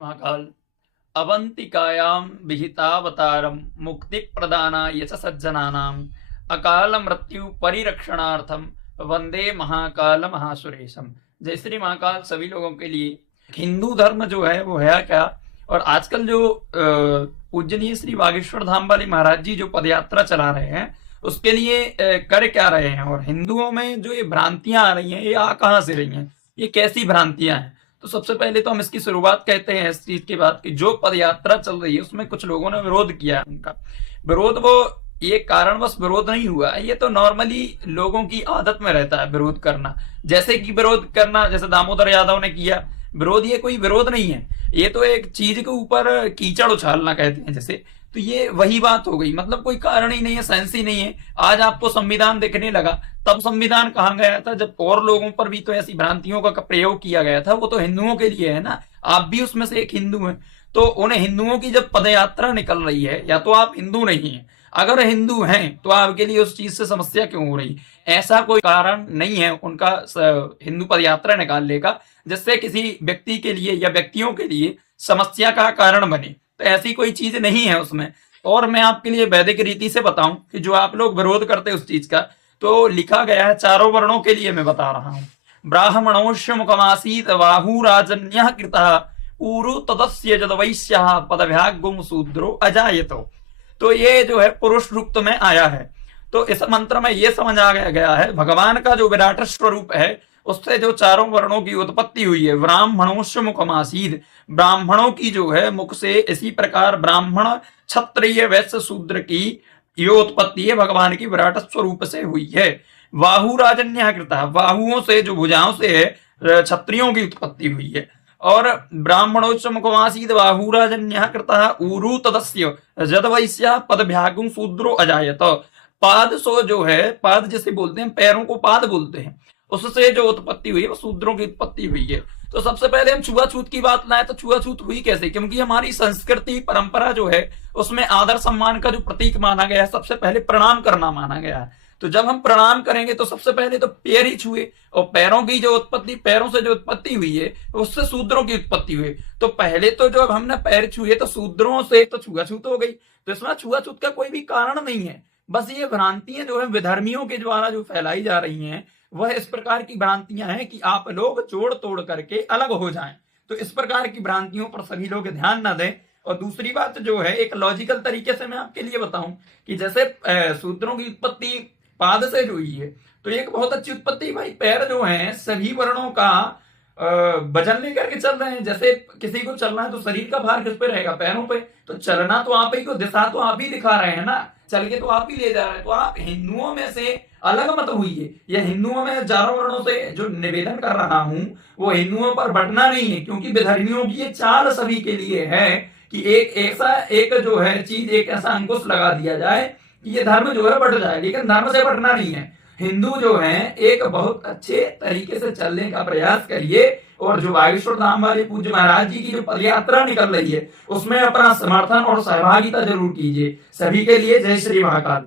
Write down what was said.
महाकाल अवंतिकायां विहितावतारम मुक्ति प्रदानाय च सज्जनानाम अकाल मृत्यु परिरक्षणार्थम वंदे महाकाल महासुरेशम। जय श्री महाकाल सभी लोगों के लिए। हिंदू धर्म जो है वो है क्या, और आजकल जो पूजनीय श्री बागेश्वर धाम वाले महाराज जी जो पदयात्रा चला रहे हैं उसके लिए कर क्या रहे हैं, और हिंदुओं में जो ये भ्रांतियां आ रही हैं ये आ कहां से रही हैं, ये कैसी भ्रांतियां हैं। तो सबसे पहले तो हम इसकी शुरुआत कहते हैं इस चीज के बाद कि जो पदयात्रा चल रही है उसमें कुछ लोगों ने विरोध किया है। उनका विरोध वो ये कारणवश विरोध नहीं हुआ है, ये तो नॉर्मली लोगों की आदत में रहता है विरोध करना। जैसे कि विरोध करना, जैसे दामोदर यादव ने किया विरोध, ये कोई विरोध नहीं है, ये तो एक चीज के ऊपर कीचड़ उछालना कहते हैं जैसे। तो ये वही बात हो गई, मतलब कोई कारण ही नहीं है, सेंस ही नहीं है। आज आपको संविधान दिखने लगा, तब संविधान कहाँ गया था जब और लोगों पर भी तो ऐसी भ्रांतियों का प्रयोग किया गया था। वो तो हिंदुओं के लिए है ना, आप भी उसमें से एक हिंदू हैं। तो उन्हें हिंदुओं की जब पदयात्रा निकल रही है, या तो आप हिंदू नहीं है, अगर हिंदू हैं तो आपके लिए उस चीज से समस्या क्यों हो रही? ऐसा कोई कारण नहीं है उनका हिंदू पदयात्रा निकालने का जिससे किसी व्यक्ति के लिए या व्यक्तियों के लिए समस्या का कारण बने। तो ऐसी कोई चीज नहीं है उसमें। और मैं आपके लिए वैदिक रीति से बताऊं कि जो आप लोग विरोध करते हैं उस चीज का, तो लिखा गया है चारों वर्णों के लिए मैं बता रहा हूं। ब्राह्मणोश्य मुखमासीत बाहू राजन्य कृतः ऊरु तदस्य जद वैश्य पदभ्यागुम शूद्रो अजायतो। तो ये जो है पुरुष रूप में आया है। तो इस मंत्र में ये समझ आ गया है भगवान का जो विराट स्वरूप है उससे जो चारों वर्णों की उत्पत्ति हुई है। ब्राह्मणोश्य मुखमासीद, ब्राह्मणों की जो है मुख से, इसी प्रकार ब्राह्मण क्षत्रिय वैश्य शूद्र की ये उत्पत्ति है भगवान की विराट स्वरूप से हुई है। बाहु राजन्य कृता, बाहुओं से जो भुजाओं से है क्षत्रियों की उत्पत्ति हुई है। और ब्राह्मणोच्च मुखमासीद बाहुराजन्य कृता ऊरु तदस्य जद वैश्य पदभ्यागुं शूद्रो अजायत। पाद सो जो है, पाद जैसे बोलते हैं, पैरों को पाद बोलते हैं, उससे जो उत्पत्ति हुई है वो शूद्रों की उत्पत्ति हुई है। तो सबसे पहले हम छुआछूत की बात लाए तो छुआछूत हुई कैसे? क्योंकि हमारी संस्कृति परंपरा जो है उसमें आदर सम्मान का जो प्रतीक माना गया है सबसे पहले प्रणाम करना माना गया है। तो जब हम प्रणाम करेंगे तो सबसे पहले तो पैर ही छुए, और पैरों की जो उत्पत्ति, पैरों से जो उत्पत्ति हुई है उससे शूद्रों की उत्पत्ति हुई। तो पहले तो जब हमने पैर छुए तो शूद्रों से तो छुआछूत हो गई। तो इसमें छुआछूत का कोई भी कारण नहीं है, बस ये भ्रांतियां जो है विधर्मियों के द्वारा जो फैलाई जा रही हैं वह इस प्रकार की भ्रांतियां हैं कि आप लोग जोड़ तोड़ करके अलग हो जाएं। तो इस प्रकार की भ्रांतियों पर सभी लोग ध्यान न दें। और दूसरी बात जो है, एक लॉजिकल तरीके से मैं आपके लिए बताऊं कि जैसे शूद्रों की उत्पत्ति पाद से जो हुई है, तो एक बहुत अच्छी उत्पत्ति भाई। पैर जो है सभी वर्णों का वजन लेकर के चल रहे हैं। जैसे किसी को चलना है तो शरीर का भार किस पे रहेगा? पैरों पे। तो चलना तो आप ही को, दिशा तो आप ही दिखा रहे हैं ना, चल के तो आप ही ले जा रहे हैं। तो आप हिंदुओं में से अलग मत हुई या हिंदुओं में चारों वर्णों से जो निवेदन कर रहा हूं वो हिंदुओं पर बंटना नहीं है, क्योंकि विधर्मियों की ये चाल सभी के लिए है कि एक ऐसा एक जो है चीज, एक ऐसा अंकुश लगा दिया जाए कि ये धर्म जो है बढ़ जाए। लेकिन धर्म से बढ़ना नहीं है। हिंदू जो है एक बहुत अच्छे तरीके से चलने का प्रयास करिए, और जो बागेश्वर धाम वाले पूज्य महाराज जी की जो पदयात्रा निकल रही है उसमें अपना समर्थन और सहभागिता जरूर कीजिए। सभी के लिए जय श्री महाकाल।